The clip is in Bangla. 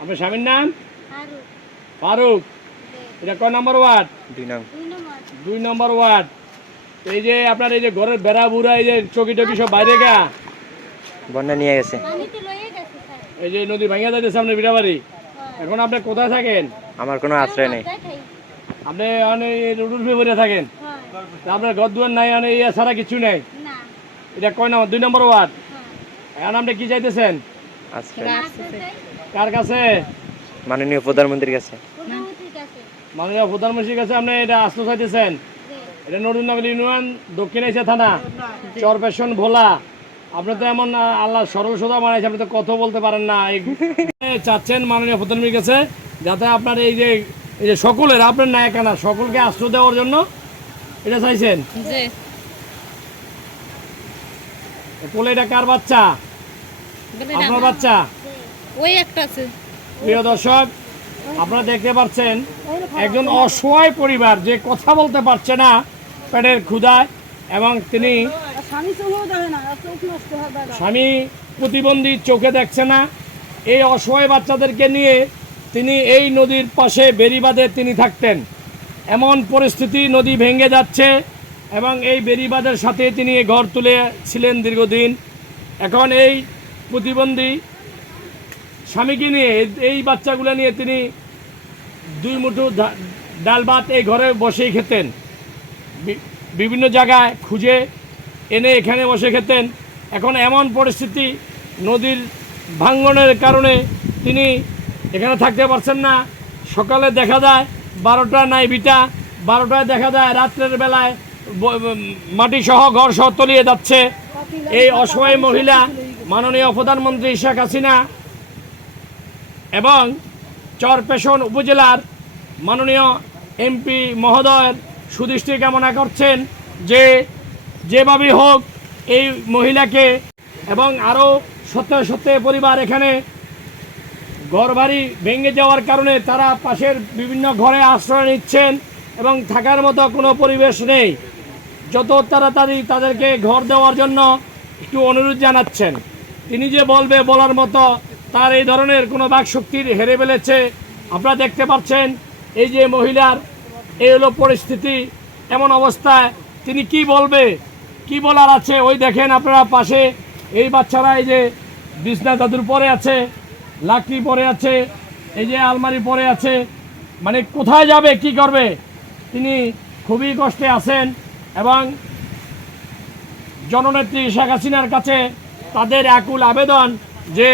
আপনার স্বামীর নাম? ফারুক। এটা কয় নম্বর ওয়ার্ড? 2 নম্বর ওয়ার্ড। এই যে আপনার এই যে ঘরের বেড়া বুড়া এই যে চকি টকি সব বাইরে গা বন্যা নিয়ে গেছে। এই যে নদী ভাঙিয়া যাইতেছে আপনার বিটা বাড়ি। এখন আপনি কোথায় থাকেন? আমার কোনো আশ্রয় নেই। আপনি অনেক রুডুল ফেবরে থাকেন, আপনার ঘর দুয়ার নাই, অনেক ইয়ে ছাড়া কিছু নেই। এটা কয় নম্বর? 2 নম্বর ওয়ার্ড। এখন আপনি কি চাইতেছেন? আশ্রয় কার কাছে? মাননীয় প্রধানমন্ত্রীর কাছে। মাননীয় প্রধানমন্ত্রীর কাছে আপনি এটা আশ্রয় চাইতেছেন? এটা নতুননগর ইউনিয়ন দক্ষিণ এশিয়া থানা, চরপেশন ভোলা। আপনি তো এমন আল্লাহ সরল সোজা বানাইছে, আপনি তো কথা বলতে পারেন না। চাচ্ছেন মাননীয় প্রধানমন্ত্রীর কাছে যাতে আপনার এই যে সকলের, আপনার ন্যায় কানা সকলকে আশ্রয় দেওয়ার জন্য এটা চাইছেন। কোলে এটা কার বাচ্চা? আপনার বাচ্চা? ওই একটা আছে। প্রিয় দর্শক, আপনারা দেখতে পাচ্ছেন একজন অসহায় পরিবার যে কথা বলতে পারছে না পেটের ক্ষুধায়, এবং তিনি স্বামী প্রতিবন্ধী, চোখে দেখছে না। এই অসহায় বাচ্চাদেরকে নিয়ে তিনি এই নদীর পাশে বেড়িবাঁধে তিনি থাকতেন। এমন পরিস্থিতি, নদী ভেঙে যাচ্ছে এবং এই বেড়িবাঁধের সাথে তিনি ঘর তুলেছিলেন দীর্ঘদিন। এখন এই প্রতিবন্ধী স্বামীকে নিয়ে, এই বাচ্চাগুলো নিয়ে তিনি 2 মুঠো ডাল ভাত এই ঘরে বসেই খেতেন। বিভিন্ন জায়গায় খুঁজে এনে এখানে বসে খেতেন। এখন এমন পরিস্থিতি, নদীর ভাঙ্গনের কারণে তিনি এখানে থাকতে পারছেন না। সকালে দেখা যায় 12টা নাই বিটা, 12টায় দেখা যায় রাত্রের বেলায় মাটি সহ ঘর সহ তলিয়ে যাচ্ছে। এই অসহায় মহিলা মাননীয় প্রধানমন্ত্রী শেখ হাসিনা এবং চরপেশন উপজেলার মাননীয় এমপি মহোদয়ের সুদৃষ্টি কামনা করছেন যে যেভাবে হোক এই মহিলাকে, এবং আরও শত পরিবার এখানে ঘরবাড়ি ভেঙে যাওয়ার কারণে তারা পাশের বিভিন্ন ঘরে আশ্রয় নিচ্ছেন এবং থাকার মতো কোনো পরিবেশ নেই। যত তাড়াতাড়ি তাদেরকে ঘর দেওয়ার জন্য একটু অনুরোধ জানাচ্ছেন। তিনি যে বলবে বলার মতো তার এই ধরনের কোনো বাকশক্তির হেরে ফেলেছে। আপনারা দেখতে পাচ্ছেন এই যে মহিলার এই হলো পরিস্থিতি। এমন অবস্থায় তিনি কি বলবে, কি বলার আছে? ওই দেখেন আপনারা পাশে এই বাচ্চারা এই যে বিছনা দাদুর পরে আছে, লাকড়ি পরে আছে, এই যে আলমারি পরে আছে। মানে কোথায় যাবে, কি করবে? তিনি খুবই কষ্টে আছেন এবং জননেত্রী শেখ হাসিনার কাছে তাদের আকুল আবেদন যে